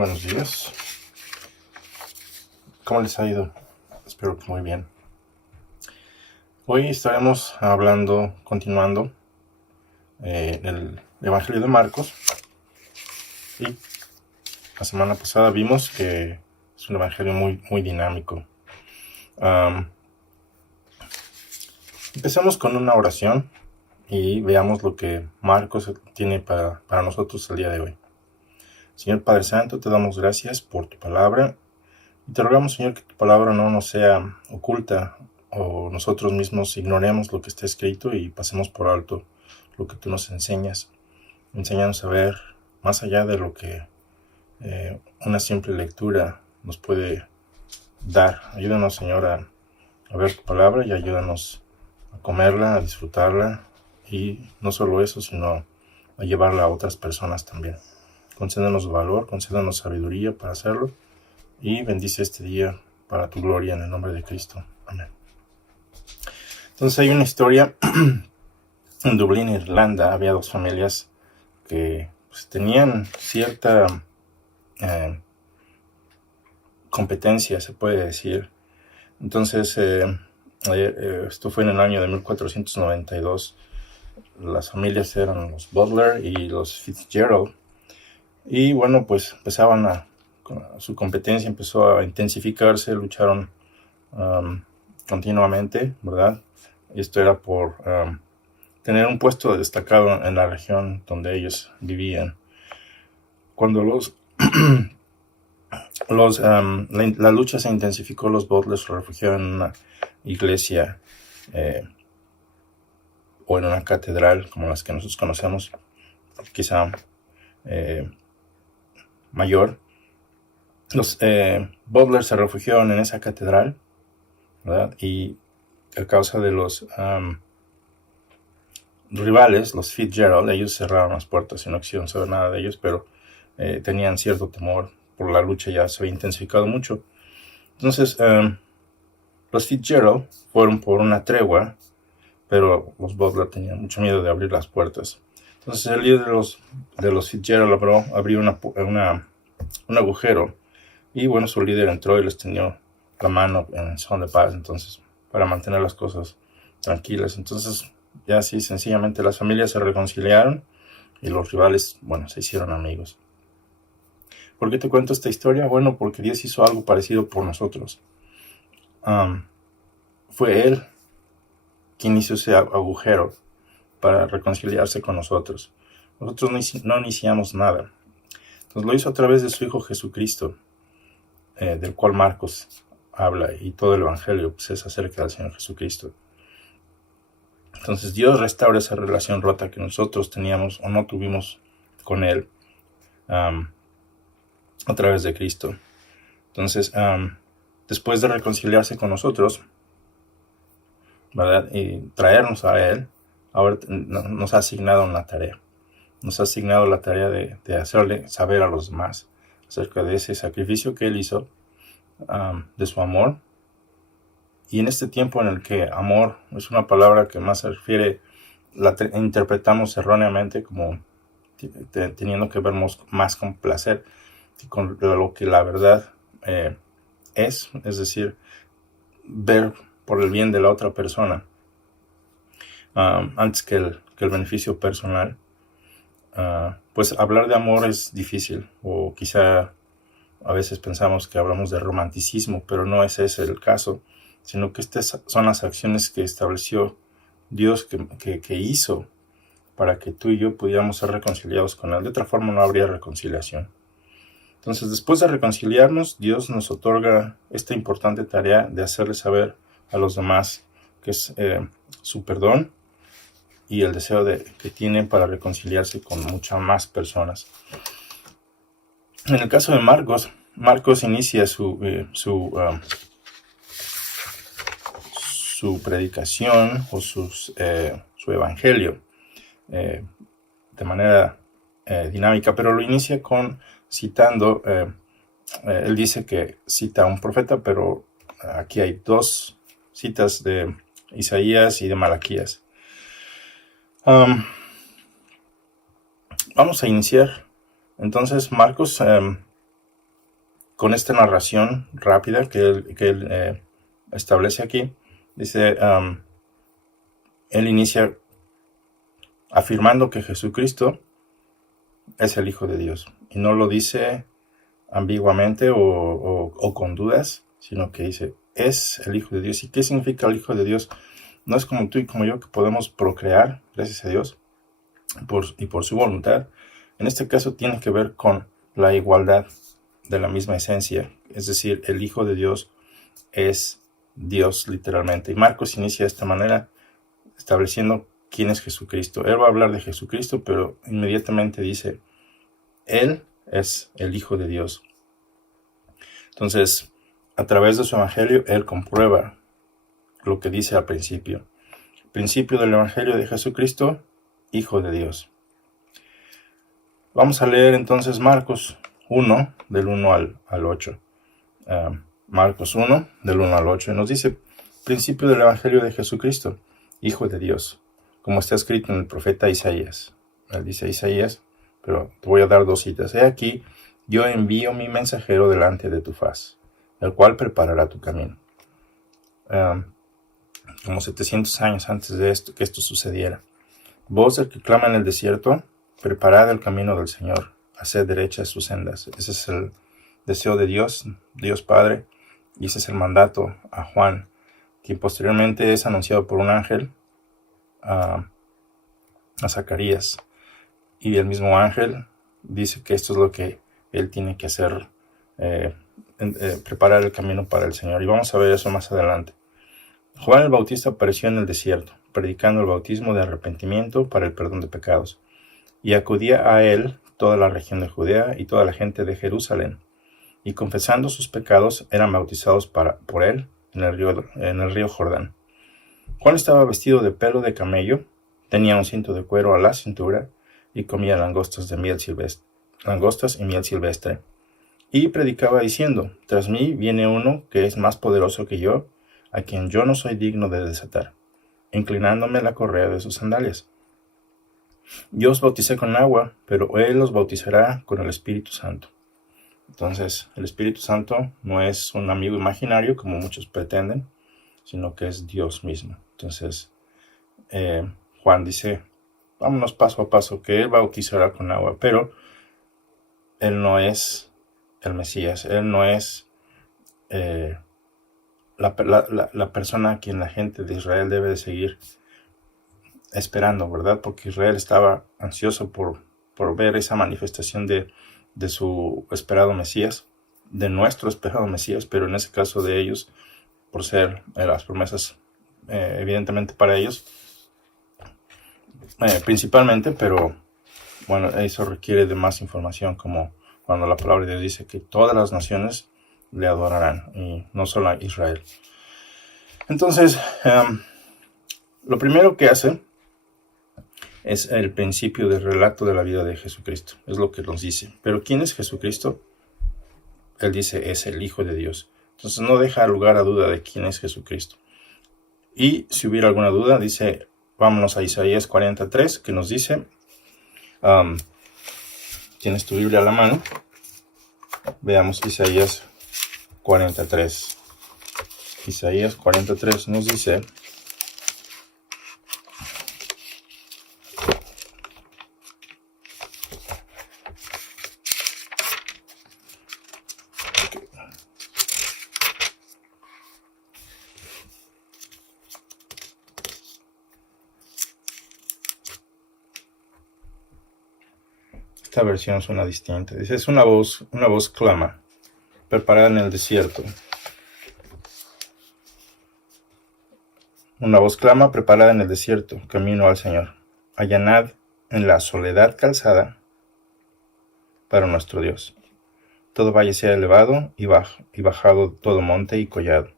Buenos días. ¿Cómo les ha ido? Espero que muy bien. Hoy estaremos continuando el Evangelio de Marcos. Y la semana pasada vimos que es un evangelio muy dinámico. Empecemos con una oración y veamos lo que Marcos tiene para nosotros el día de hoy. Señor Padre Santo, te damos gracias por tu palabra. Y te rogamos, Señor, que tu palabra no nos sea oculta o nosotros mismos ignoremos lo que está escrito y pasemos por alto lo que tú nos enseñas. Enséñanos a ver más allá de lo que una simple lectura nos puede dar. Ayúdanos, Señor, a ver tu palabra y ayúdanos a comerla, a disfrutarla y no solo eso, sino a llevarla a otras personas también. Concédenos valor, concédenos sabiduría para hacerlo y bendice este día para tu gloria en el nombre de Cristo. Amén. Entonces hay una historia en Dublín, Irlanda. Había dos familias que tenían cierta competencia, se puede decir. Entonces esto fue en el año de 1492. Las familias eran los Butler y los Fitzgerald. Y bueno, pues su competencia empezó a intensificarse, lucharon continuamente, ¿verdad? Esto era por tener un puesto destacado en la región donde ellos vivían. Cuando la lucha se intensificó, los Butler se refugiaron en una iglesia o en una catedral como las que nosotros conocemos, quizá mayor. Los Butler se refugiaron en esa catedral, ¿verdad? Y a causa de los rivales, los Fitzgerald, ellos cerraron las puertas y no quisieron saber nada de ellos, pero tenían cierto temor por la lucha, ya se había intensificado mucho. Entonces los Fitzgerald fueron por una tregua, pero los Butler tenían mucho miedo de abrir las puertas. Entonces el líder de los Fitzgerald abrió un agujero. Y bueno, su líder entró y les tendió la mano en son de paz, entonces, para mantener las cosas tranquilas. Entonces, ya así sencillamente las familias se reconciliaron y los rivales, bueno, se hicieron amigos. ¿Por qué te cuento esta historia? Bueno, porque Dios hizo algo parecido por nosotros. Fue Él quien hizo ese agujero para reconciliarse con nosotros. Nosotros no iniciamos nada. Entonces lo hizo a través de su Hijo Jesucristo, del cual Marcos habla, y todo el Evangelio pues, es acerca del Señor Jesucristo. Entonces Dios restaura esa relación rota que nosotros teníamos o no tuvimos con Él a través de Cristo. Entonces, después de reconciliarse con nosotros, ¿verdad? Y traernos a Él, ahora nos ha asignado una tarea. Nos ha asignado la tarea de hacerle saber a los demás acerca de ese sacrificio que Él hizo, de su amor. Y en este tiempo en el que amor es una palabra que más se refiere, la interpretamos erróneamente como teniendo que ver más con placer que con lo que la verdad es decir, ver por el bien de la otra persona antes que el beneficio personal. Pues hablar de amor es difícil, o quizá a veces pensamos que hablamos de romanticismo, pero no es ese el caso, sino que estas son las acciones que estableció Dios, que hizo para que tú y yo pudiéramos ser reconciliados con Él. De otra forma no habría reconciliación. Entonces, después de reconciliarnos, Dios nos otorga esta importante tarea de hacerle saber a los demás que es su perdón y el deseo que tienen para reconciliarse con muchas más personas. En el caso de Marcos inicia su predicación o su evangelio de manera dinámica, pero lo inicia citando, él dice que cita a un profeta, pero aquí hay dos citas de Isaías y de Malaquías. Vamos a iniciar. Entonces Marcos con esta narración rápida que él establece aquí, dice, él inicia afirmando que Jesucristo es el Hijo de Dios. Y no lo dice ambiguamente o con dudas, sino que dice, es el Hijo de Dios. ¿Y qué significa el Hijo de Dios? No es como tú y como yo que podemos procrear, gracias a Dios, y por su voluntad. En este caso tiene que ver con la igualdad de la misma esencia. Es decir, el Hijo de Dios es Dios literalmente. Y Marcos inicia de esta manera, estableciendo quién es Jesucristo. Él va a hablar de Jesucristo, pero inmediatamente dice, Él es el Hijo de Dios. Entonces, a través de su evangelio, Él comprueba lo que dice al principio. Principio del evangelio de Jesucristo, Hijo de Dios. Vamos a leer entonces Marcos 1, del 1 al 8. Marcos 1, del 1 al 8. Y nos dice, principio del evangelio de Jesucristo, Hijo de Dios, como está escrito en el profeta Isaías. Él dice Isaías, pero te voy a dar dos citas. He aquí, yo envío mi mensajero delante de tu faz, el cual preparará tu camino. Como 700 años antes de que esto sucediera. Voz del que clama en el desierto, preparad el camino del Señor, haced derechas sus sendas. Ese es el deseo de Dios, Dios Padre, y ese es el mandato a Juan, quien posteriormente es anunciado por un ángel a Zacarías. Y el mismo ángel dice que esto es lo que él tiene que hacer, preparar el camino para el Señor. Y vamos a ver eso más adelante. Juan el Bautista apareció en el desierto, predicando el bautismo de arrepentimiento para el perdón de pecados. Y acudía a él toda la región de Judea y toda la gente de Jerusalén. Y confesando sus pecados, eran bautizados por él en el río Jordán. Juan estaba vestido de pelo de camello, tenía un cinto de cuero a la cintura, y comía langostas y miel silvestre. Y predicaba diciendo, tras mí viene uno que es más poderoso que yo, a quien yo no soy digno de desatar, inclinándome la correa de sus sandalias. Yo os bauticé con agua, pero él os bautizará con el Espíritu Santo. Entonces, el Espíritu Santo no es un amigo imaginario, como muchos pretenden, sino que es Dios mismo. Entonces, Juan dice, vámonos paso a paso, que él bautizará con agua, pero él no es el Mesías, él no es la persona a quien la gente de Israel debe de seguir esperando, ¿verdad? Porque Israel estaba ansioso por ver esa manifestación de su esperado Mesías, de nuestro esperado Mesías, pero en ese caso de ellos, por ser las promesas evidentemente para ellos, principalmente, pero bueno, eso requiere de más información, como cuando la palabra de Dios dice que todas las naciones le adorarán, y no solo a Israel. Entonces, lo primero que hace es el principio del relato de la vida de Jesucristo, es lo que nos dice. Pero ¿quién es Jesucristo? Él dice, es el Hijo de Dios. Entonces no deja lugar a duda de quién es Jesucristo. Y si hubiera alguna duda, dice, vámonos a Isaías 43, que nos dice, tienes tu Biblia a la mano, veamos Isaías 43. Isaías 43 nos dice, esta versión suena distinta. Dice, es una voz clama, preparada en el desierto. Una voz clama, preparada en el desierto, camino al Señor. Allanad en la soledad calzada para nuestro Dios. Todo valle sea elevado y bajado todo monte y collado.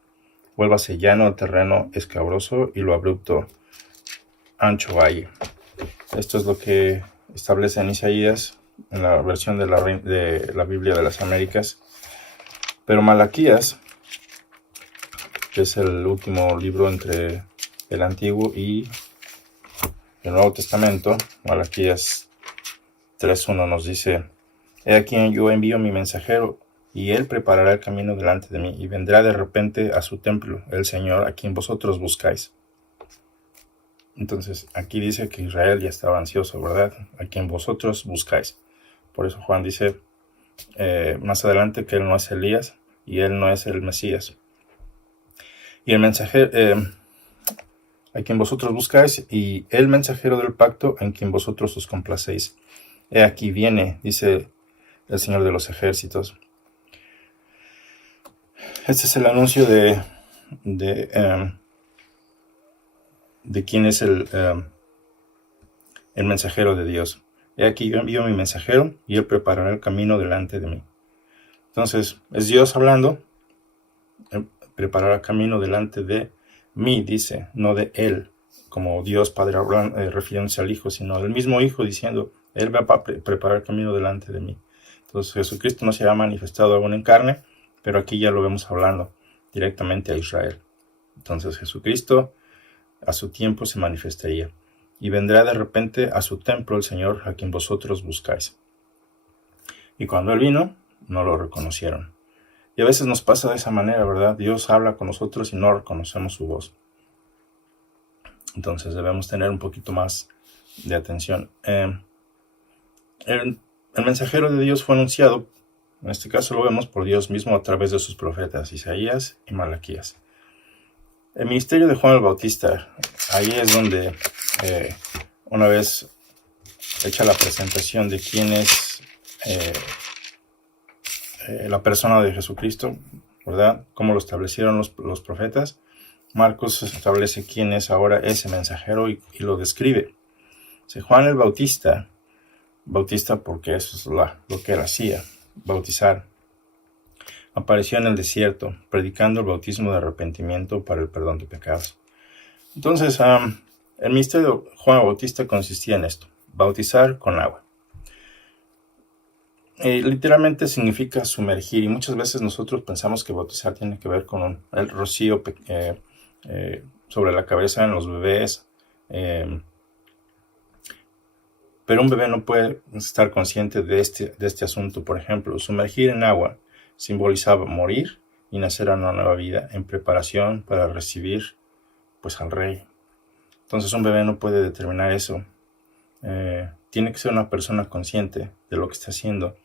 Vuélvase llano el terreno escabroso y lo abrupto ancho valle. Esto es lo que establece en Isaías, en la versión de la Biblia de las Américas. Pero Malaquías, que es el último libro entre el Antiguo y el Nuevo Testamento, Malaquías 3.1 nos dice, he aquí yo envío mi mensajero y Él preparará el camino delante de mí, y vendrá de repente a su templo, el Señor, a quien vosotros buscáis. Entonces, aquí dice que Israel ya estaba ansioso, ¿verdad? A quien vosotros buscáis. Por eso Juan dice más adelante que Él no es Elías y Él no es el Mesías. Y el mensajero, a quien vosotros buscáis, y el mensajero del pacto en quien vosotros os complacéis. He aquí viene, dice el Señor de los ejércitos. Este es el anuncio de quién es el mensajero de Dios. He aquí yo envío mi mensajero y Él preparará el camino delante de mí. Entonces, es Dios hablando, preparará el camino delante de mí, dice, no de Él, como Dios Padre refiriéndose al Hijo, sino del mismo Hijo diciendo, Él va a preparar el camino delante de mí. Entonces, Jesucristo no se ha manifestado aún en carne, pero aquí ya lo vemos hablando directamente a Israel. Entonces, Jesucristo a su tiempo se manifestaría, y vendrá de repente a su templo el Señor a quien vosotros buscáis. Y cuando Él vino, no lo reconocieron. Y a veces nos pasa de esa manera, ¿verdad? Dios habla con nosotros y no reconocemos su voz. Entonces debemos tener un poquito más de atención. El mensajero de Dios fue anunciado, en este caso lo vemos por Dios mismo a través de sus profetas, Isaías y Malaquías. El ministerio de Juan el Bautista, ahí es donde una vez hecha la presentación de quién es la persona de Jesucristo, ¿verdad? Cómo lo establecieron los profetas. Marcos establece quién es ahora ese mensajero y lo describe. Juan el Bautista porque eso es lo que él hacía, bautizar. Apareció en el desierto, predicando el bautismo de arrepentimiento para el perdón de pecados. Entonces, el ministerio de Juan el Bautista consistía en esto, bautizar con agua. Literalmente significa sumergir, y muchas veces nosotros pensamos que bautizar tiene que ver con el rocío sobre la cabeza en los bebés, pero un bebé no puede estar consciente de este asunto. Por ejemplo, sumergir en agua simbolizaba morir y nacer a una nueva vida en preparación para recibir pues al rey. Entonces un bebé no puede determinar eso. Tiene que ser una persona consciente de lo que está haciendo.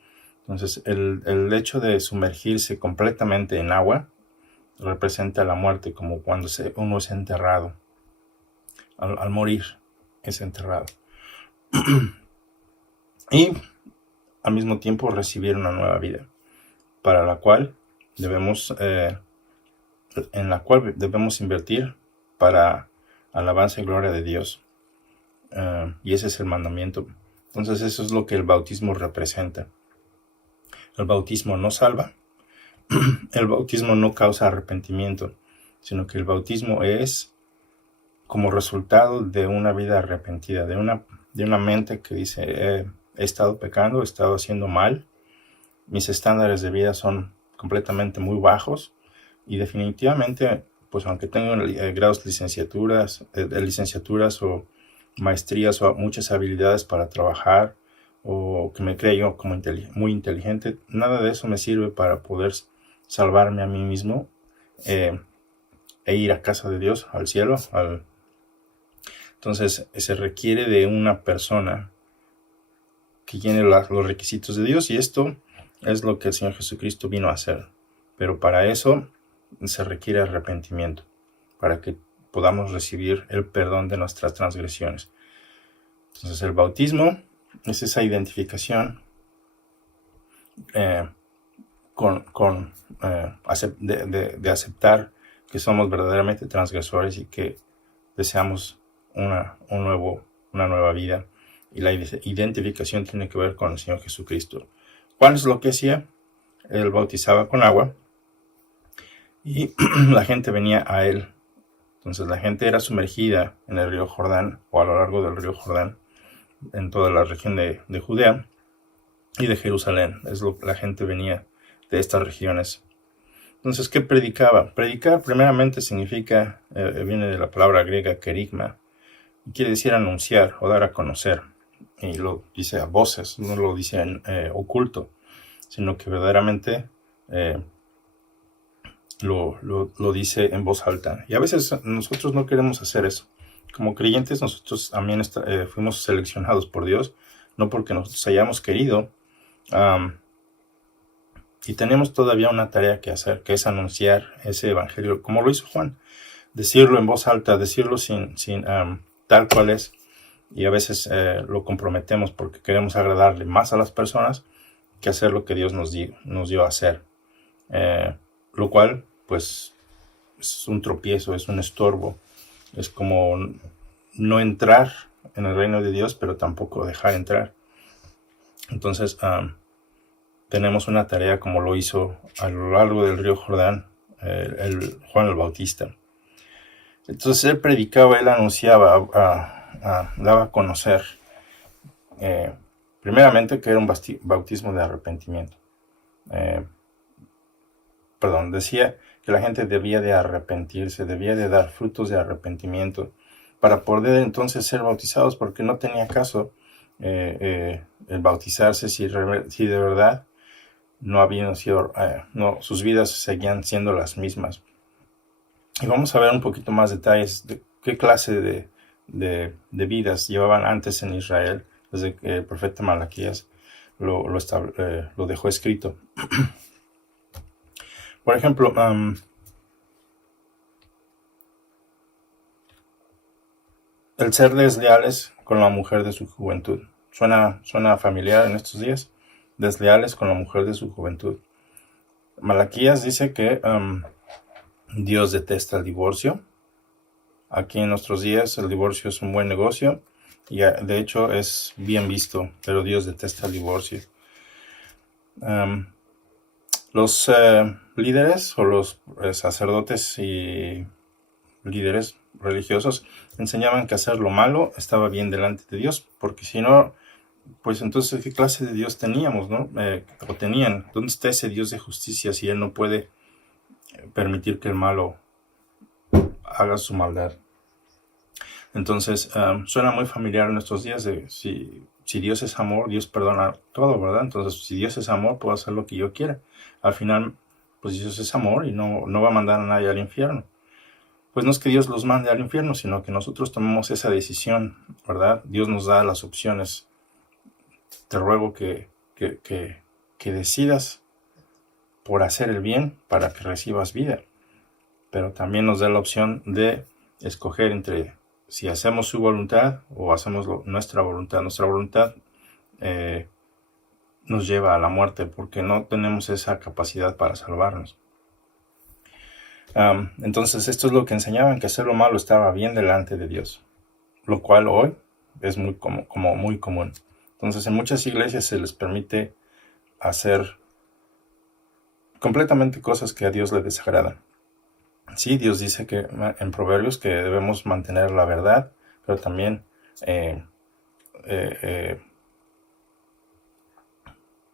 Entonces el hecho de sumergirse completamente en agua representa la muerte, como cuando uno es enterrado. Al morir es enterrado. Y al mismo tiempo recibir una nueva vida, para la cual en la cual debemos invertir para alabanza y gloria de Dios. Y ese es el mandamiento. Entonces eso es lo que el bautismo representa. El bautismo no salva, el bautismo no causa arrepentimiento, sino que el bautismo es como resultado de una vida arrepentida, de una mente que dice, he estado pecando, he estado haciendo mal, mis estándares de vida son completamente muy bajos, y definitivamente, pues aunque tengo grados de licenciaturas o maestrías o muchas habilidades para trabajar, o que me crea yo como muy inteligente, nada de eso me sirve para poder salvarme a mí mismo e ir a casa de Dios, al cielo. Entonces se requiere de una persona que llene los requisitos de Dios, y esto es lo que el Señor Jesucristo vino a hacer. Pero para eso se requiere arrepentimiento, para que podamos recibir el perdón de nuestras transgresiones. Entonces el bautismo es esa identificación de aceptar que somos verdaderamente transgresores y que deseamos una nueva vida. Y la identificación tiene que ver con el Señor Jesucristo. ¿Cuál es lo que hacía? Él bautizaba con agua y la gente venía a él. Entonces la gente era sumergida en el río Jordán, o a lo largo del río Jordán, en toda la región de Judea y de Jerusalén. La gente venía de estas regiones. Entonces, ¿qué predicaba? Predicar primeramente significa, viene de la palabra griega kerigma, y quiere decir anunciar o dar a conocer. Y lo dice a voces, no lo dice en oculto, sino que verdaderamente lo dice en voz alta. Y a veces nosotros no queremos hacer eso. Como creyentes nosotros también fuimos seleccionados por Dios, no porque nosotros hayamos querido, y tenemos todavía una tarea que hacer, que es anunciar ese evangelio, como lo hizo Juan, decirlo en voz alta, decirlo sin tal cual es, y a veces lo comprometemos porque queremos agradarle más a las personas que hacer lo que Dios nos dio a hacer, lo cual pues es un tropiezo, es un estorbo, es como no entrar en el reino de Dios, pero tampoco dejar entrar. Entonces tenemos una tarea como lo hizo a lo largo del río Jordán Juan el Bautista. Entonces él predicaba, él anunciaba, daba a conocer primeramente que era un bautismo de arrepentimiento. Decía que la gente debía de arrepentirse, debía de dar frutos de arrepentimiento para poder entonces ser bautizados, porque no tenía caso el bautizarse si de verdad no habían sido, sus vidas seguían siendo las mismas. Y vamos a ver un poquito más detalles de qué clase de vidas llevaban antes en Israel, desde que el profeta Malaquías lo dejó escrito. Por ejemplo, el ser desleales con la mujer de su juventud. ¿Suena familiar en estos días? Desleales con la mujer de su juventud. Malaquías dice que Dios detesta el divorcio. Aquí en nuestros días el divorcio es un buen negocio y de hecho es bien visto, pero Dios detesta el divorcio. Los líderes o los sacerdotes y líderes religiosos enseñaban que hacer lo malo estaba bien delante de Dios, porque si no, pues entonces ¿qué clase de Dios teníamos, no? O tenían. ¿Dónde está ese Dios de justicia si Él no puede permitir que el malo haga su maldad? Entonces suena muy familiar en nuestros días de si Dios es amor, Dios perdona todo, ¿verdad? Entonces si Dios es amor, puedo hacer lo que yo quiera. Al final, pues Dios es amor y no va a mandar a nadie al infierno. Pues no es que Dios los mande al infierno, sino que nosotros tomamos esa decisión, ¿verdad? Dios nos da las opciones. Te ruego que decidas por hacer el bien para que recibas vida. Pero también nos da la opción de escoger entre si hacemos su voluntad o hacemos nuestra voluntad. Nuestra voluntad nos lleva a la muerte porque no tenemos esa capacidad para salvarnos. Entonces esto es lo que enseñaban, que hacer lo malo estaba bien delante de Dios, lo cual hoy es muy común. Entonces en muchas iglesias se les permite hacer completamente cosas que a Dios le desagradan. Sí, Dios dice que en Proverbios que debemos mantener la verdad, pero también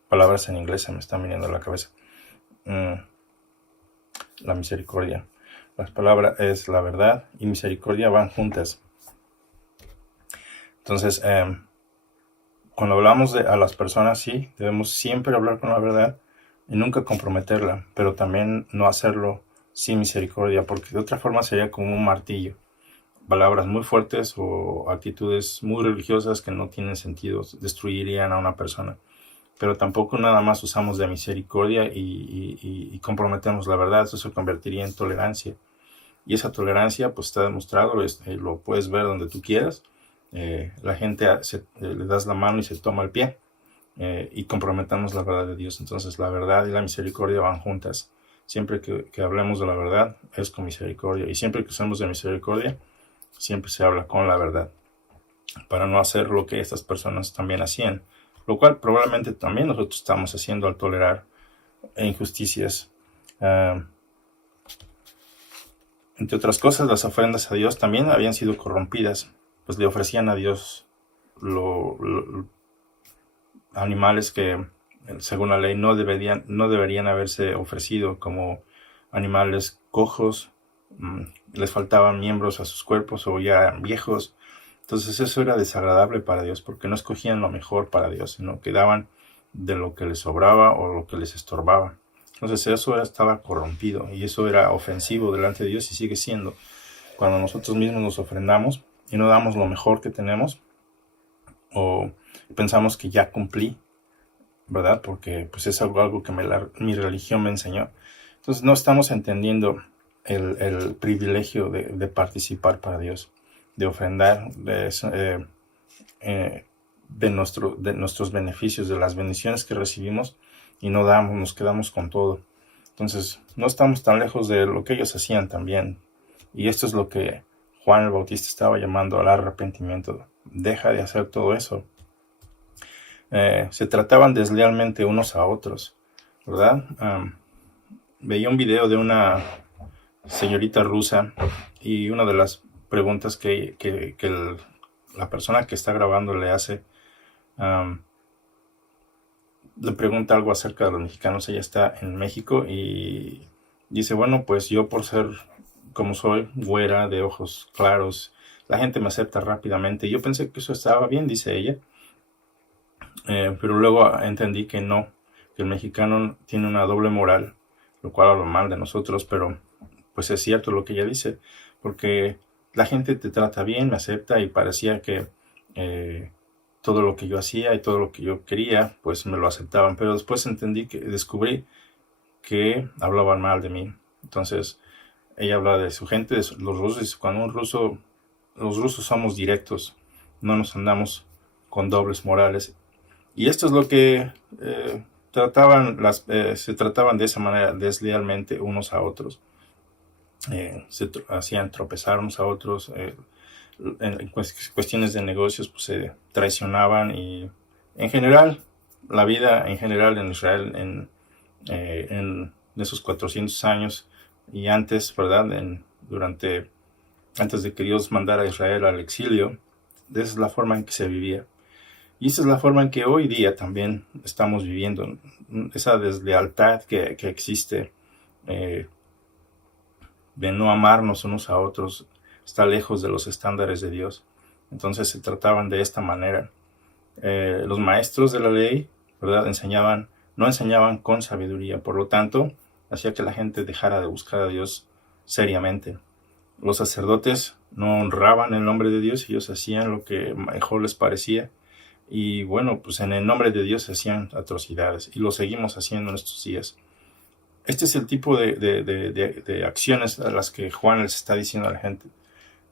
palabras en inglés se me están viniendo a la cabeza. La misericordia. Las palabras es la verdad y misericordia van juntas. Entonces, cuando hablamos a las personas, sí, debemos siempre hablar con la verdad y nunca comprometerla, pero también no hacerlo sin misericordia, porque de otra forma sería como un martillo. Palabras muy fuertes o actitudes muy religiosas que no tienen sentido, destruirían a una persona. Pero tampoco nada más usamos de misericordia y comprometemos la verdad. Eso se convertiría en tolerancia. Y esa tolerancia pues está demostrado, lo puedes ver donde tú quieras. La gente le das la mano y se toma el pie. Y comprometemos la verdad de Dios. Entonces la verdad y la misericordia van juntas. Siempre que hablemos de la verdad es con misericordia. Y siempre que usamos de misericordia, siempre se habla con la verdad. Para no hacer lo que estas personas también hacían. Lo cual probablemente también nosotros estamos haciendo al tolerar injusticias. Entre otras cosas, las ofrendas a Dios también habían sido corrompidas, pues le ofrecían a Dios animales que según la ley no deberían haberse ofrecido, como animales cojos, les faltaban miembros a sus cuerpos o ya eran viejos. Entonces eso era desagradable para Dios porque no escogían lo mejor para Dios, sino que daban de lo que les sobraba o lo que les estorbaba. Entonces eso estaba corrompido y eso era ofensivo delante de Dios y sigue siendo. Cuando nosotros mismos nos ofrendamos y no damos lo mejor que tenemos o pensamos que ya cumplí, ¿verdad? Porque pues es algo que mi religión me enseñó. Entonces no estamos entendiendo el privilegio de participar para Dios, de ofrendar, de nuestros beneficios, de las bendiciones que recibimos y no damos, nos quedamos con todo. Entonces no estamos tan lejos de lo que ellos hacían también. Y esto es lo que Juan el Bautista estaba llamando al arrepentimiento. Deja de hacer todo eso. Se trataban deslealmente unos a otros, ¿verdad? Veía un video de una señorita rusa y una de las preguntas que la persona que está grabando le hace, le pregunta algo acerca de los mexicanos. Ella está en México y dice, bueno, pues yo por ser como soy, güera, de ojos claros, la gente me acepta rápidamente. Yo pensé que eso estaba bien, dice ella. Pero luego entendí que no, que el mexicano tiene una doble moral, lo cual habla mal de nosotros, pero pues es cierto lo que ella dice, porque la gente te trata bien, me acepta y parecía que todo lo que yo hacía y todo lo que yo quería, pues me lo aceptaban, pero después descubrí que hablaban mal de mí. Entonces ella habla de su gente, de los rusos, cuando los rusos somos directos, no nos andamos con dobles morales. Y esto es lo que se trataban de esa manera, deslealmente unos a otros. Se hacían tropezar unos a otros. En cuestiones de negocios, pues se traicionaban. Y en general, la vida en general en Israel, en esos 400 años y antes, ¿verdad? Antes de que Dios mandara a Israel al exilio, esa es la forma en que se vivía. Y esa es la forma en que hoy día también estamos viviendo, esa deslealtad que existe, de no amarnos unos a otros, está lejos de los estándares de Dios. Entonces se trataban de esta manera. Los maestros de la ley, ¿verdad? No enseñaban con sabiduría, por lo tanto, hacía que la gente dejara de buscar a Dios seriamente. Los sacerdotes no honraban el nombre de Dios, ellos hacían lo que mejor les parecía. Y bueno, pues en el nombre de Dios se hacían atrocidades y lo seguimos haciendo en estos días. Este es el tipo de acciones a las que Juan les está diciendo a la gente.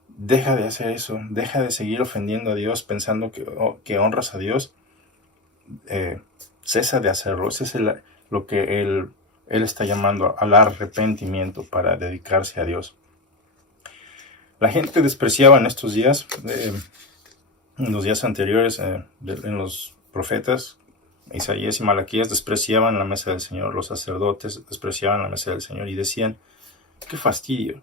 Deja de hacer eso, deja de seguir ofendiendo a Dios pensando que honras a Dios. Cesa de hacerlo. Ese es lo que él está llamando al arrepentimiento para dedicarse a Dios. La gente despreciaba en estos días, en los días anteriores, en los profetas, Isaías y Malaquías despreciaban la mesa del Señor. Los sacerdotes despreciaban la mesa del Señor y decían, qué fastidio.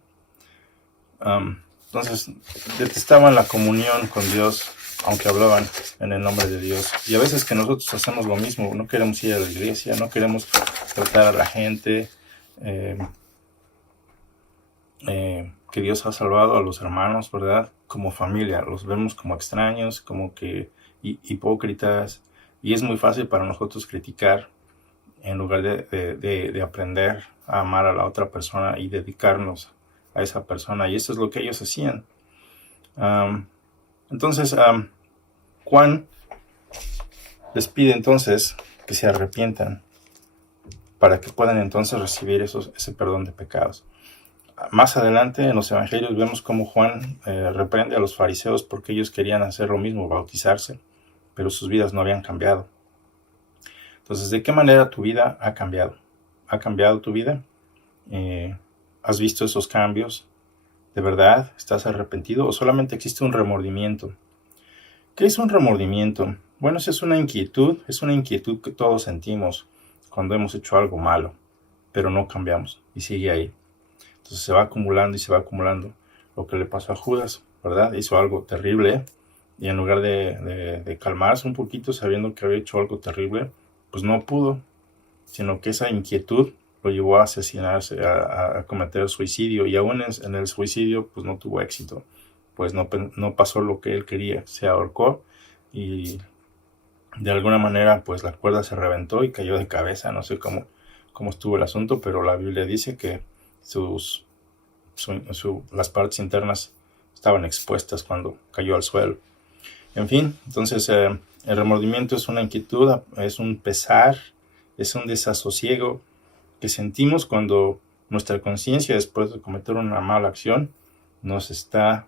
Entonces detestaban la comunión con Dios, aunque hablaban en el nombre de Dios. Y a veces que nosotros hacemos lo mismo, no queremos ir a la iglesia, no queremos tratar a la gente, que Dios ha salvado a los hermanos, ¿verdad? Como familia, los vemos como extraños, como que hipócritas, y es muy fácil para nosotros criticar en lugar de aprender a amar a la otra persona y dedicarnos a esa persona, y eso es lo que ellos hacían. Entonces, Juan les pide entonces que se arrepientan para que puedan entonces recibir ese perdón de pecados. Más adelante en los evangelios vemos cómo Juan reprende a los fariseos porque ellos querían hacer lo mismo, bautizarse, pero sus vidas no habían cambiado. Entonces, ¿de qué manera tu vida ha cambiado? ¿Ha cambiado tu vida? ¿Has visto esos cambios? ¿De verdad estás arrepentido o solamente existe un remordimiento? ¿Qué es un remordimiento? Bueno, esa es una inquietud que todos sentimos cuando hemos hecho algo malo, pero no cambiamos y sigue ahí. Entonces se va acumulando y se va acumulando. Lo que le pasó a Judas, ¿verdad? Hizo algo terrible y en lugar de calmarse un poquito sabiendo que había hecho algo terrible, pues no pudo, sino que esa inquietud lo llevó a asesinarse, a cometer suicidio, y aún en el suicidio pues no tuvo éxito, pues no pasó lo que él quería, se ahorcó y de alguna manera pues la cuerda se reventó y cayó de cabeza, no sé cómo cómo estuvo el asunto, pero la Biblia dice que las partes internas estaban expuestas cuando cayó al suelo. En fin, entonces el remordimiento es una inquietud, es un pesar, es un desasosiego que sentimos cuando nuestra conciencia, después de cometer una mala acción, nos está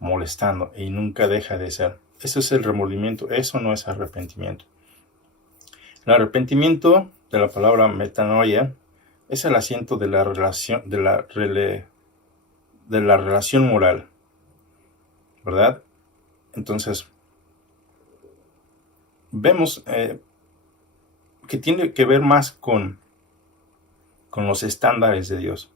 molestando y nunca deja de ser. Eso es el remordimiento, eso no es arrepentimiento. El arrepentimiento, de la palabra metanoia, es el asiento de la relación moral, ¿verdad? Entonces, vemos que tiene que ver más con los estándares de Dios.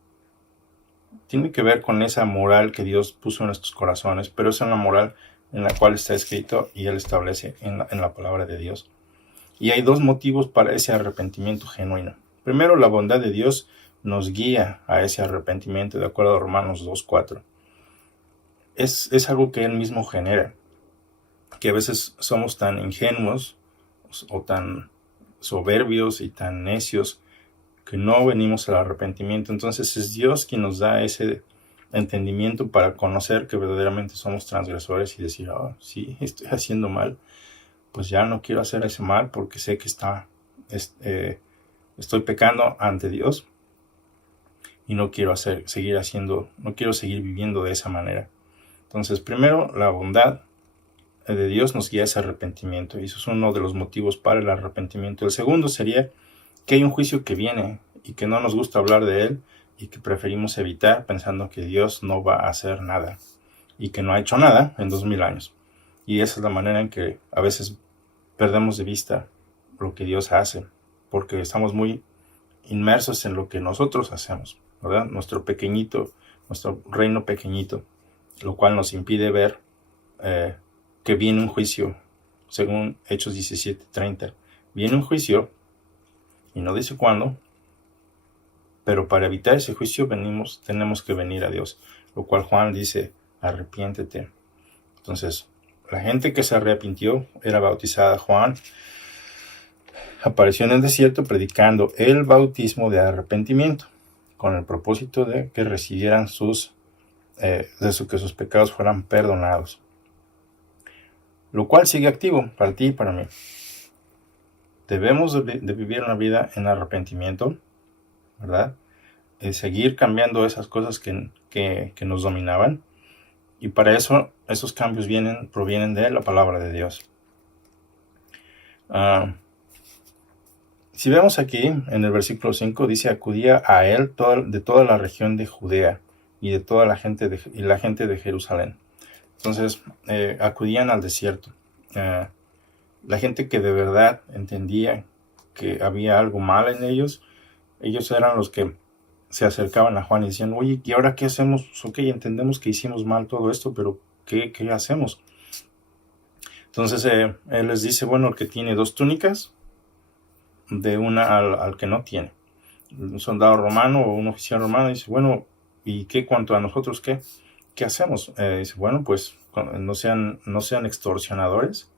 Tiene que ver con esa moral que Dios puso en nuestros corazones, pero es una moral en la cual está escrito y Él establece en la palabra de Dios. Y hay dos motivos para ese arrepentimiento genuino. Primero, la bondad de Dios nos guía a ese arrepentimiento, de acuerdo a Romanos 2:4. Es algo que Él mismo genera, que a veces somos tan ingenuos o tan soberbios y tan necios que no venimos al arrepentimiento. Entonces es Dios quien nos da ese entendimiento para conocer que verdaderamente somos transgresores y decir, sí, estoy haciendo mal, pues ya no quiero hacer ese mal porque sé que estoy pecando ante Dios y no quiero seguir viviendo de esa manera. Entonces, primero, la bondad de Dios nos guía a ese arrepentimiento y eso es uno de los motivos para el arrepentimiento. El segundo sería que hay un juicio que viene y que no nos gusta hablar de él y que preferimos evitar pensando que Dios no va a hacer nada y que no ha hecho nada en 2000 años. Y esa es la manera en que a veces perdemos de vista lo que Dios hace, porque estamos muy inmersos en lo que nosotros hacemos, ¿verdad? Nuestro reino pequeñito, lo cual nos impide ver que viene un juicio, según Hechos 17:30. Viene un juicio, y no dice cuándo, pero para evitar ese juicio tenemos que venir a Dios, lo cual Juan dice, arrepiéntete. Entonces, la gente que se arrepintió era bautizada. Juan apareció en el desierto predicando el bautismo de arrepentimiento, con el propósito de que recibieran que sus pecados fueran perdonados. Lo cual sigue activo para ti y para mí. Debemos de vivir una vida en arrepentimiento, ¿verdad? Seguir cambiando esas cosas que nos dominaban. Y para eso, esos cambios provienen de la palabra de Dios. Si vemos aquí, en el versículo 5, dice, acudía a él de toda la región de Judea y de toda la gente de Jerusalén. Entonces, acudían al desierto. La gente que de verdad entendía que había algo mal en ellos eran los que se acercaban a Juan y decían, oye, ¿y ahora qué hacemos? Ok, entendemos que hicimos mal todo esto, pero ¿qué hacemos? Entonces él les dice, bueno, el que tiene 2 túnicas, de una al que no tiene. Un soldado romano o un oficial romano dice, bueno, ¿y qué cuanto a nosotros qué hacemos? Dice, bueno, pues no sean extorsionadores,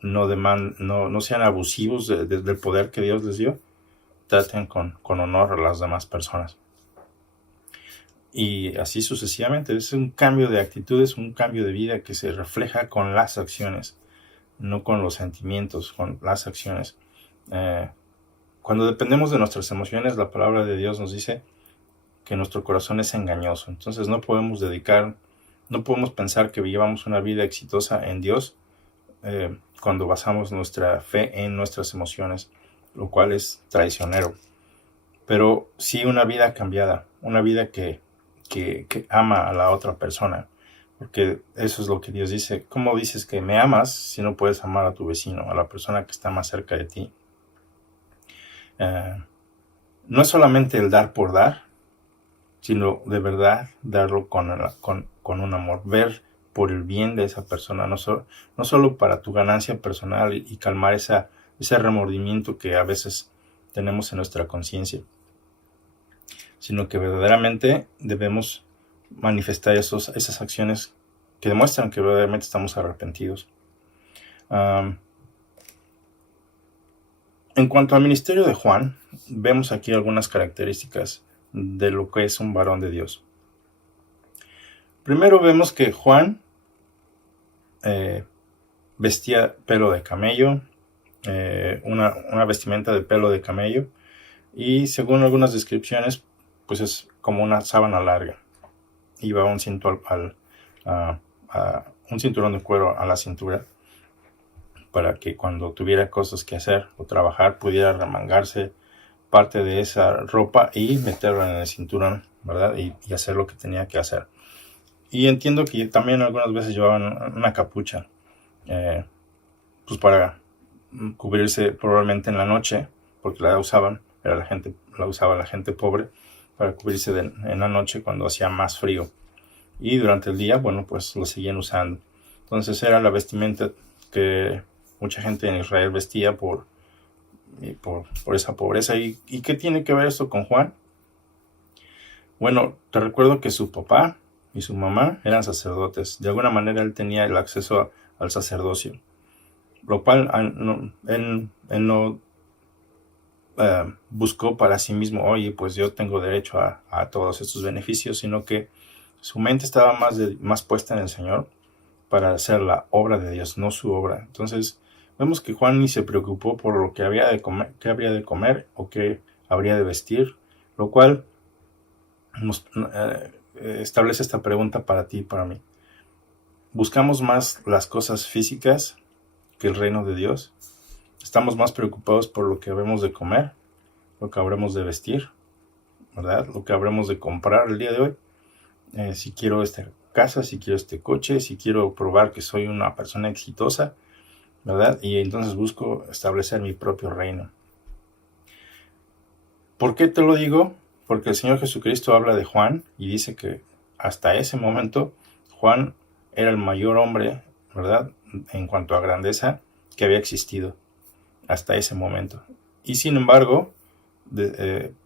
no sean abusivos del poder que Dios les dio, traten con honor a las demás personas. Y así sucesivamente. Es un cambio de actitudes, un cambio de vida que se refleja con las acciones, no con los sentimientos, con las acciones. Cuando dependemos de nuestras emociones, la palabra de Dios nos dice que nuestro corazón es engañoso. Entonces no podemos pensar que llevamos una vida exitosa en Dios cuando basamos nuestra fe en nuestras emociones, lo cual es traicionero. Pero sí una vida cambiada, una vida que ama a la otra persona, porque eso es lo que Dios dice. ¿Cómo dices que me amas si no puedes amar a tu vecino, a la persona que está más cerca de ti? No es solamente el dar por dar, sino de verdad darlo con un amor, ver por el bien de esa persona, no solo para tu ganancia personal y calmar ese remordimiento que a veces tenemos en nuestra conciencia, sino que verdaderamente debemos manifestar esas acciones que demuestran que verdaderamente estamos arrepentidos. En cuanto al ministerio de Juan, vemos aquí algunas características de lo que es un varón de Dios. Primero vemos que Juan vestía pelo de camello, una vestimenta de pelo de camello, y según algunas descripciones, pues es como una sábana larga. Iba un cinturón de cuero a la cintura para que cuando tuviera cosas que hacer o trabajar pudiera remangarse parte de esa ropa y meterla en el cinturón, ¿verdad? Y hacer lo que tenía que hacer. Y entiendo que también algunas veces llevaban una capucha, pues para cubrirse probablemente en la noche, porque la usaba la gente pobre para cubrirse en la noche cuando hacía más frío. Y durante el día, bueno, pues lo seguían usando. Entonces era la vestimenta que mucha gente en Israel vestía por esa pobreza. ¿Y qué tiene que ver esto con Juan? Bueno, te recuerdo que su papá y su mamá eran sacerdotes. De alguna manera él tenía el acceso al sacerdocio, lo cual él no buscó para sí mismo, oye, pues yo tengo derecho a todos estos beneficios, sino que su mente estaba más puesta en el Señor para hacer la obra de Dios, no su obra. Entonces vemos que Juan ni se preocupó por lo que habría de comer o qué habría de vestir, lo cual nos establece esta pregunta para ti y para mí. ¿Buscamos más las cosas físicas que el reino de Dios? ¿Estamos más preocupados por lo que habremos de comer, lo que habremos de vestir, ¿verdad? Lo que habremos de comprar el día de hoy? Si quiero esta casa, si quiero este coche, si quiero probar que soy una persona exitosa, ¿verdad? Y entonces busco establecer mi propio reino. ¿Por qué te lo digo? Porque el Señor Jesucristo habla de Juan y dice que hasta ese momento Juan era el mayor hombre, ¿verdad?, en cuanto a grandeza que había existido hasta ese momento. Y sin embargo,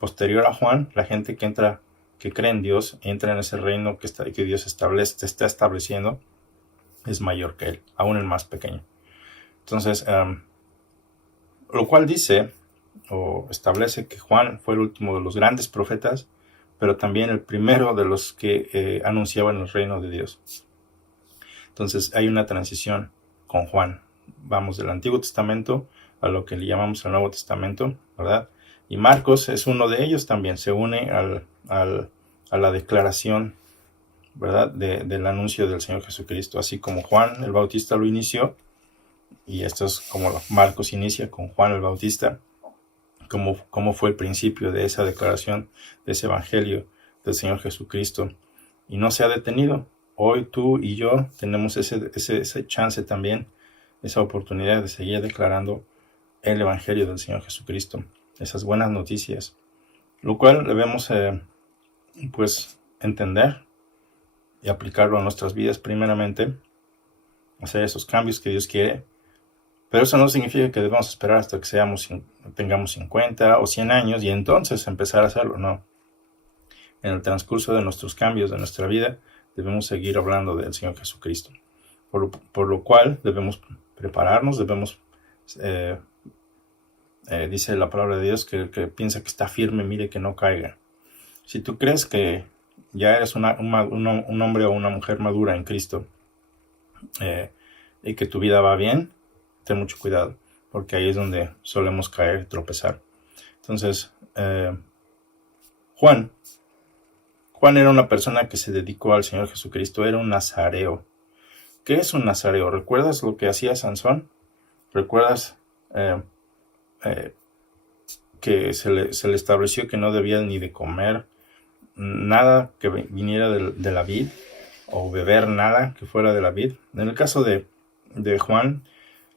posterior a Juan, la gente que cree en Dios, entra en ese reino que Dios está estableciendo, es mayor que él, aún el más pequeño. Entonces, lo cual dice o establece que Juan fue el último de los grandes profetas, pero también el primero de los que anunciaban el reino de Dios. Entonces hay una transición con Juan. Vamos del Antiguo Testamento a lo que le llamamos el Nuevo Testamento, ¿verdad? Y Marcos es uno de ellos también, se une a la declaración, ¿verdad?, del anuncio del Señor Jesucristo. Así como Juan el Bautista lo inició, y esto es como Marcos inicia con Juan el Bautista, como fue el principio de esa declaración, de ese evangelio del Señor Jesucristo. Y no se ha detenido. Hoy tú y yo tenemos ese chance también, esa oportunidad de seguir declarando el evangelio del Señor Jesucristo, esas buenas noticias, lo cual debemos pues entender y aplicarlo a nuestras vidas primeramente, hacer esos cambios que Dios quiere. Pero eso no significa que debamos esperar hasta que tengamos 50 o 100 años y entonces empezar a hacerlo, no. En el transcurso de nuestros cambios de nuestra vida debemos seguir hablando del Señor Jesucristo, por lo cual debemos prepararnos, dice la palabra de Dios que el que piensa que está firme, mire que no caiga. Si tú crees que ya eres un hombre o una mujer madura en Cristo y que tu vida va bien, ten mucho cuidado, porque ahí es donde solemos caer y tropezar. Entonces, Juan era una persona que se dedicó al Señor Jesucristo, era un nazareo. ¿Qué es un nazareo? ¿Recuerdas lo que hacía Sansón? ¿Recuerdas que se le estableció que no debía ni de comer nada que viniera de la vid, o beber nada que fuera de la vid? En el caso de Juan,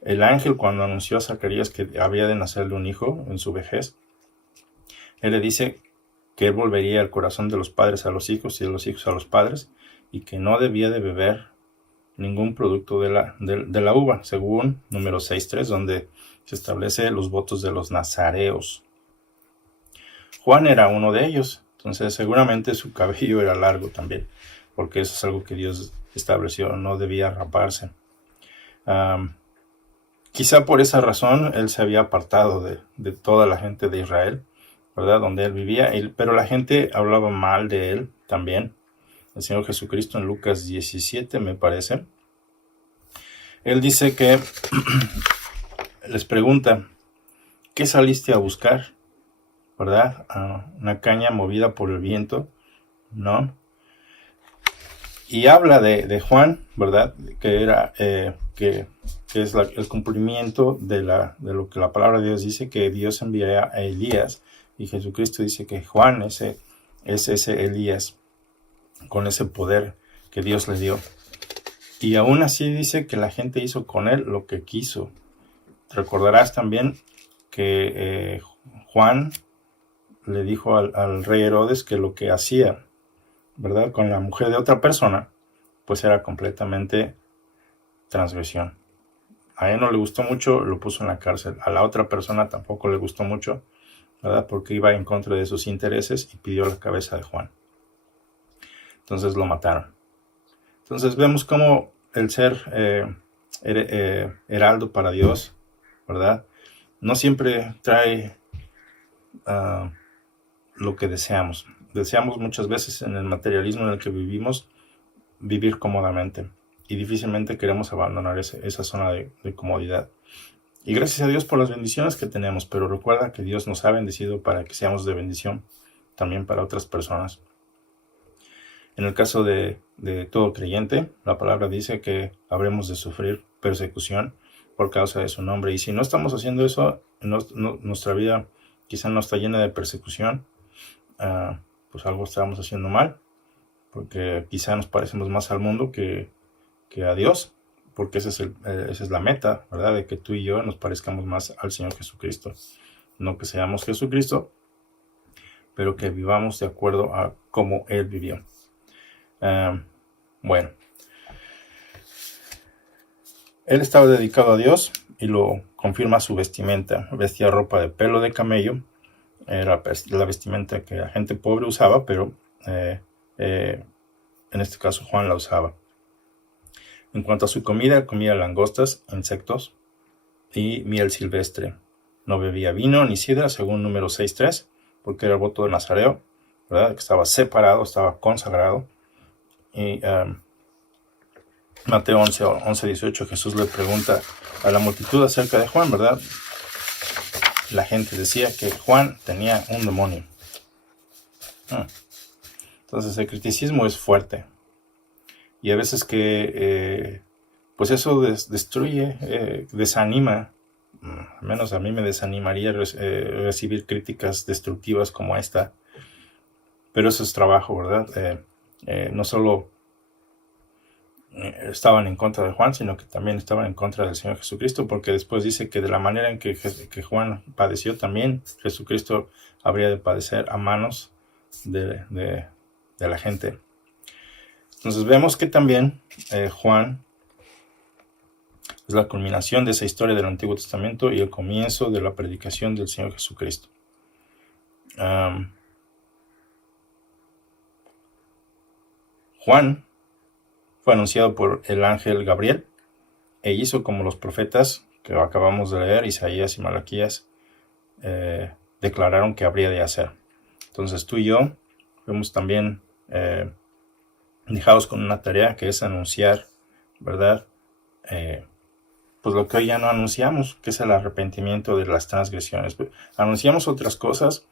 el ángel, cuando anunció a Zacarías que había de nacerle un hijo en su vejez, él le dice que él volvería el corazón de los padres a los hijos y de los hijos a los padres, y que no debía de beber ningún producto de la uva, según número 6.3, donde se establece los votos de los nazareos. Juan era uno de ellos, entonces seguramente su cabello era largo también, porque eso es algo que Dios estableció, no debía raparse. Quizá por esa razón él se había apartado de toda la gente de Israel, ¿verdad? Donde él vivía, pero la gente hablaba mal de él también. El Señor Jesucristo en Lucas 17, me parece. Él dice que les pregunta, ¿qué saliste a buscar? ¿Verdad? Una caña movida por el viento, ¿no? Y habla de Juan, ¿verdad? Que era que es el cumplimiento de lo que la palabra de Dios dice, que Dios enviaría a Elías, y Jesucristo dice que Juan es ese Elías con ese poder que Dios le dio. Y aún así dice que la gente hizo con él lo que quiso. Recordarás también que Juan le dijo al rey Herodes que lo que hacía, ¿verdad?, con la mujer de otra persona, pues era completamente transgresión. A él no le gustó mucho, lo puso en la cárcel. A la otra persona tampoco le gustó mucho, ¿verdad?, porque iba en contra de sus intereses y pidió la cabeza de Juan. Entonces lo mataron. Entonces vemos cómo el ser heraldo para Dios, ¿verdad?, no siempre trae lo que deseamos. Deseamos muchas veces, en el materialismo en el que vivimos, vivir cómodamente, y difícilmente queremos abandonar esa zona de comodidad. Y gracias a Dios por las bendiciones que tenemos, pero recuerda que Dios nos ha bendecido para que seamos de bendición también para otras personas. En el caso de todo creyente, la palabra dice que habremos de sufrir persecución por causa de su nombre. Y si no estamos haciendo eso, nuestra vida quizá no está llena de persecución, pues algo estamos haciendo mal, porque quizá nos parecemos más al mundo que a Dios, porque esa es la meta, ¿verdad?, de que tú y yo nos parezcamos más al Señor Jesucristo. No que seamos Jesucristo, pero que vivamos de acuerdo a cómo Él vivió. Bueno, Él estaba dedicado a Dios y lo confirma su vestimenta. Vestía ropa de pelo de camello. Era la vestimenta que la gente pobre usaba, pero en este caso Juan la usaba. En cuanto a su comida, comía langostas, insectos y miel silvestre. No bebía vino ni sidra, según número 6.3, porque era el voto de Nazareo, ¿verdad?, que estaba separado, estaba consagrado. Y Mateo 11:18, Jesús le pregunta a la multitud acerca de Juan, ¿verdad? La gente decía que Juan tenía un demonio. Entonces el criticismo es fuerte. Y a veces que pues eso destruye, desanima. Al menos a mí me desanimaría recibir críticas destructivas como esta. Pero eso es trabajo, ¿verdad? No solo estaban en contra de Juan, sino que también estaban en contra del Señor Jesucristo, porque después dice que de la manera en que Juan padeció, también Jesucristo habría de padecer a manos de la gente. Entonces vemos que también Juan es la culminación de esa historia del Antiguo Testamento y el comienzo de la predicación del Señor Jesucristo. Juan fue anunciado por el ángel Gabriel e hizo como los profetas que acabamos de leer, Isaías y Malaquías, declararon que habría de hacer. Entonces tú y yo fuimos también dejados con una tarea, que es anunciar, ¿verdad?, pues lo que hoy ya no anunciamos, que es el arrepentimiento de las transgresiones. Anunciamos otras cosas,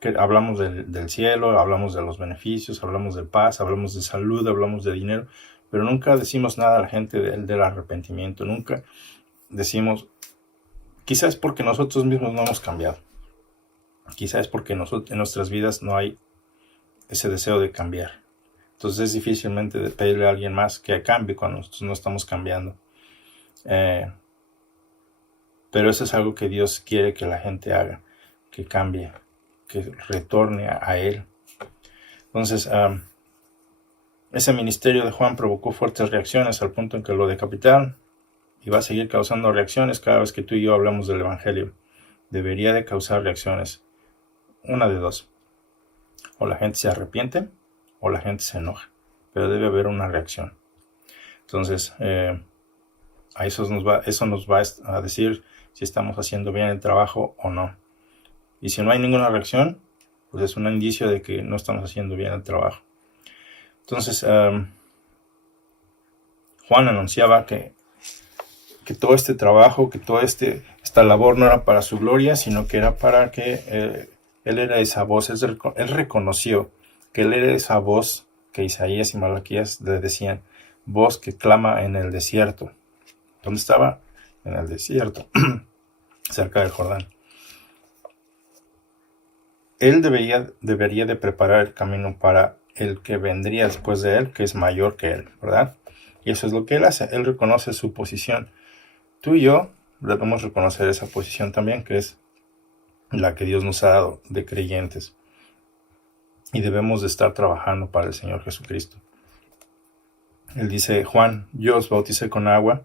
que hablamos del cielo, hablamos de los beneficios, hablamos de paz, hablamos de salud, hablamos de dinero, pero nunca decimos nada a la gente del arrepentimiento. Nunca decimos, quizás porque nosotros mismos no hemos cambiado, quizás porque en nuestras vidas no hay ese deseo de cambiar. Entonces es difícilmente de pedirle a alguien más que cambie cuando nosotros no estamos cambiando. Pero eso es algo que Dios quiere que la gente haga, que cambie, que retorne a Él. Entonces, ese ministerio de Juan provocó fuertes reacciones al punto en que lo decapitaron, y va a seguir causando reacciones cada vez que tú y yo hablamos del Evangelio. Debería de causar reacciones. Una de dos: o la gente se arrepiente o la gente se enoja, pero debe haber una reacción. Entonces, Eso nos va a decir si estamos haciendo bien el trabajo o no. Y si no hay ninguna reacción, pues es un indicio de que no estamos haciendo bien el trabajo. Entonces, Juan anunciaba que todo este trabajo, que toda esta labor no era para su gloria, sino que era para que él era esa voz. Él reconoció que él era esa voz que Isaías y Malaquías le decían, voz que clama en el desierto. ¿Dónde estaba? En el desierto, cerca del Jordán. Él debería de preparar el camino para el que vendría después de él, que es mayor que él, ¿verdad? Y eso es lo que él hace. Él reconoce su posición. Tú y yo debemos reconocer esa posición también, que es la que Dios nos ha dado de creyentes. Y debemos de estar trabajando para el Señor Jesucristo. Él dice, Juan, yo os bauticé con agua,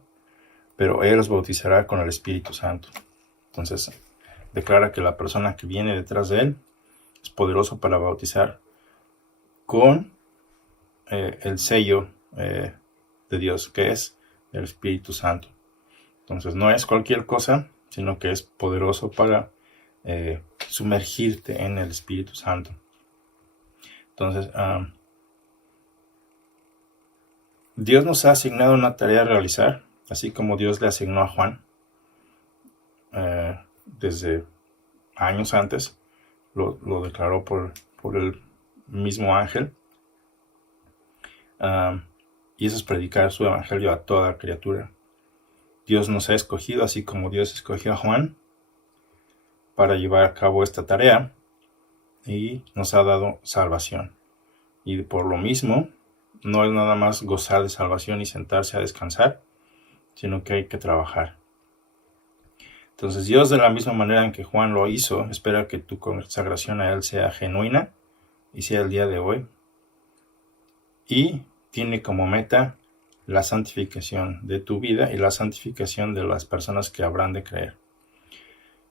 pero Él os bautizará con el Espíritu Santo. Entonces, declara que la persona que viene detrás de Él es poderoso para bautizar con el sello de Dios, que es el Espíritu Santo. Entonces, no es cualquier cosa, sino que es poderoso para sumergirte en el Espíritu Santo. Entonces, Dios nos ha asignado una tarea a realizar, así como Dios le asignó a Juan desde años antes, lo declaró por el mismo ángel, y eso es predicar su evangelio a toda criatura. Dios nos ha escogido, así como Dios escogió a Juan, para llevar a cabo esta tarea, y nos ha dado salvación. Y por lo mismo, no es nada más gozar de salvación y sentarse a descansar, sino que hay que trabajar. Entonces Dios, de la misma manera en que Juan lo hizo, espera que tu consagración a Él sea genuina y sea el día de hoy. Y tiene como meta la santificación de tu vida y la santificación de las personas que habrán de creer.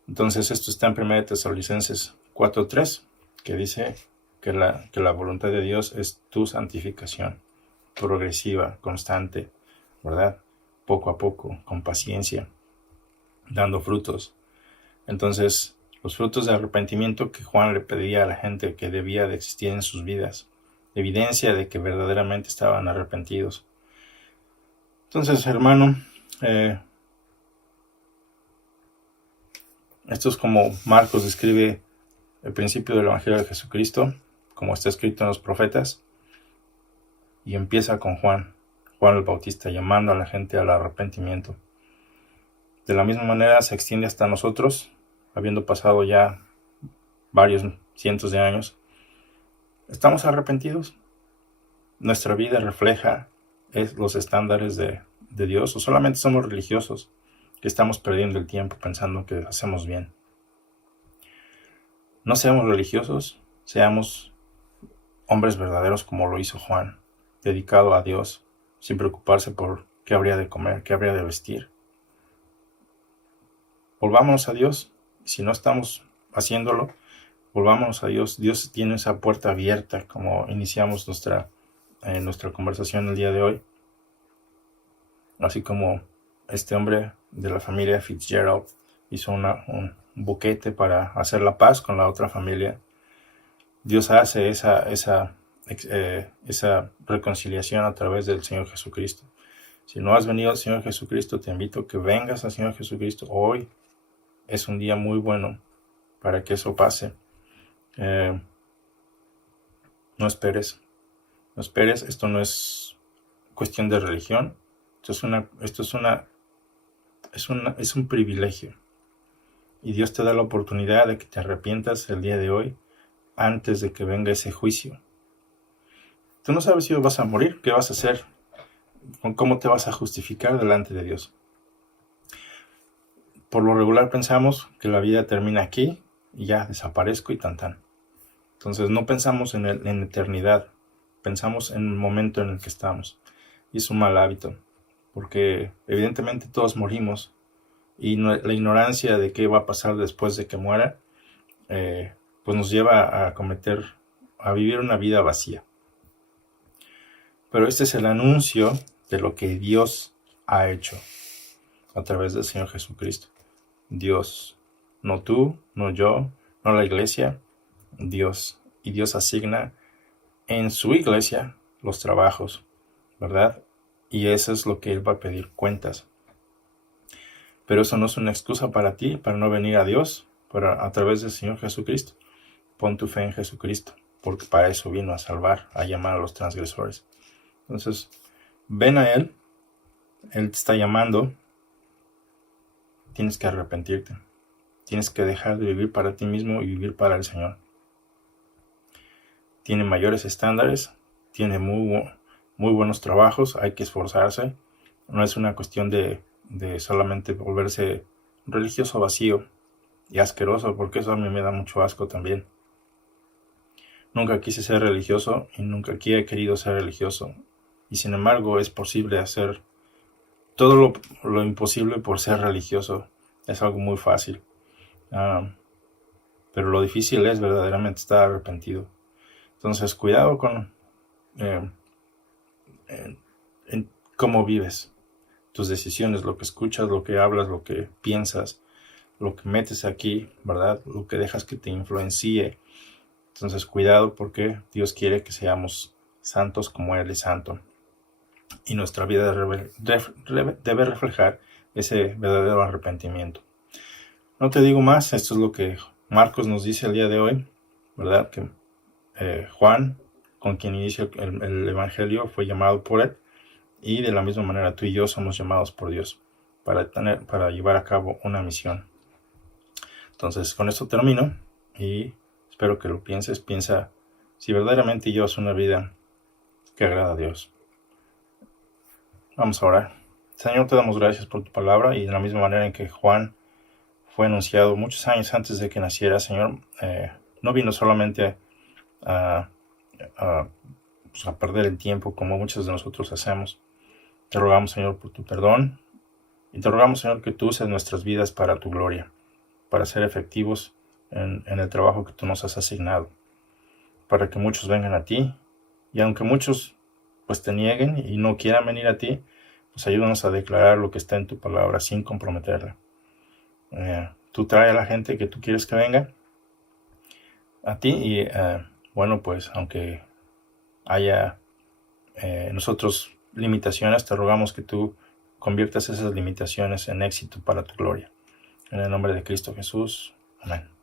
Entonces esto está en 1 Tesalonicenses 4:3, que dice que la voluntad de Dios es tu santificación, progresiva, constante, ¿verdad? Poco a poco, con paciencia, dando frutos. Entonces, los frutos de arrepentimiento que Juan le pedía a la gente que debía de existir en sus vidas, evidencia de que verdaderamente estaban arrepentidos. Entonces, hermano, esto es como Marcos describe el principio del Evangelio de Jesucristo, como está escrito en los profetas, y empieza con Juan el Bautista, llamando a la gente al arrepentimiento. De la misma manera se extiende hasta nosotros, habiendo pasado ya varios cientos de años. ¿Estamos arrepentidos? ¿Nuestra vida refleja los estándares de Dios? ¿O solamente somos religiosos que estamos perdiendo el tiempo pensando que hacemos bien? No seamos religiosos, seamos hombres verdaderos como lo hizo Juan, dedicado a Dios, sin preocuparse por qué habría de comer, qué habría de vestir. Volvámonos a Dios. Si no estamos haciéndolo, volvámonos a Dios. Dios tiene esa puerta abierta, como iniciamos nuestra conversación el día de hoy. Así como este hombre de la familia Fitzgerald hizo un buquete para hacer la paz con la otra familia. Dios hace esa reconciliación a través del Señor Jesucristo. Si no has venido al Señor Jesucristo, te invito a que vengas al Señor Jesucristo. Hoy es un día muy bueno para que eso pase. No esperes. Esto no es cuestión de religión. Es un privilegio. Y Dios te da la oportunidad de que te arrepientas el día de hoy antes de que venga ese juicio. Tú no sabes si vas a morir, qué vas a hacer, cómo te vas a justificar delante de Dios. Por lo regular pensamos que la vida termina aquí y ya desaparezco y tan. Entonces no pensamos en eternidad, pensamos en el momento en el que estamos. Y es un mal hábito, porque evidentemente todos morimos y la ignorancia de qué va a pasar después de que muera, pues nos lleva a vivir una vida vacía. Pero este es el anuncio de lo que Dios ha hecho. a través del Señor Jesucristo. Dios, no tú, no yo, no la iglesia, Dios. Y Dios asigna en su iglesia los trabajos, ¿verdad? Y eso es lo que Él va a pedir cuentas. Pero eso no es una excusa para ti, para no venir a Dios, a través del Señor Jesucristo. Pon tu fe en Jesucristo, porque para eso vino a salvar, a llamar a los transgresores. Entonces, ven a Él te está llamando, tienes que arrepentirte. Tienes que dejar de vivir para ti mismo y vivir para el Señor. Tiene mayores estándares, tiene muy buenos trabajos, hay que esforzarse. No es una cuestión de solamente volverse religioso vacío y asqueroso, porque eso a mí me da mucho asco también. Nunca quise ser religioso y nunca aquí he querido ser religioso. Y sin embargo es posible hacer todo lo imposible por ser religioso. Es algo muy fácil. Pero lo difícil es verdaderamente estar arrepentido. Entonces, cuidado con en cómo vives, tus decisiones, lo que escuchas, lo que hablas, lo que piensas, lo que metes aquí, ¿verdad? Lo que dejas que te influencie. Entonces, cuidado, porque Dios quiere que seamos santos como Él es santo. Y nuestra vida debe reflejar ese verdadero arrepentimiento. No te digo más, esto es lo que Marcos nos dice el día de hoy, ¿verdad? Que Juan, con quien inicia el Evangelio, fue llamado por Él, y de la misma manera tú y yo somos llamados por Dios para llevar a cabo una misión. Entonces, con esto termino y espero que lo pienses. Piensa si verdaderamente llevas una vida que agrada a Dios. Vamos a orar. Señor, te damos gracias por tu palabra, y de la misma manera en que Juan fue anunciado muchos años antes de que naciera, Señor, no vino solamente a perder el tiempo como muchos de nosotros hacemos. Te rogamos, Señor, por tu perdón, y te rogamos, Señor, que tú uses nuestras vidas para tu gloria, para ser efectivos en el trabajo que tú nos has asignado, para que muchos vengan a ti, y aunque muchos pues te nieguen y no quieran venir a ti, pues ayúdanos a declarar lo que está en tu palabra sin comprometerla. Tú trae a la gente que tú quieres que venga a ti, y bueno, pues aunque haya nosotros limitaciones, te rogamos que tú conviertas esas limitaciones en éxito para tu gloria. En el nombre de Cristo Jesús. Amén.